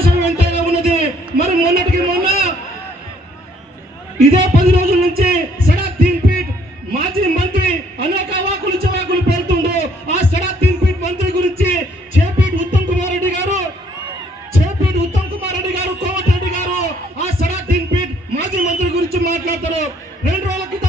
అవకాశం ఎంతైనా ఉన్నది. మరి మొన్నటికి మొన్న ఇదే పది రోజుల నుంచి సడాక్ తీన్పీట్ మాజీ మంత్రి అనేక అవాకులు చవాకులు పెడుతుండో ఆ సడాక్ తీన్పీట్ మంత్రి గురించి చేపీట్ ఉత్తమ్ కుమార్ రెడ్డి గారు చేపీట్ ఉత్తమ్ కుమార్ రెడ్డి గారు కోమటిరెడ్డి గారు ఆ సడాక్ తీన్పీట్ మాజీ మంత్రి గురించి మాట్లాడతారు. రెండు రోజులకి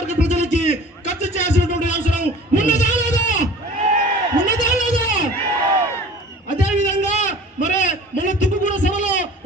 నియోజకవర్గ ప్రజలకి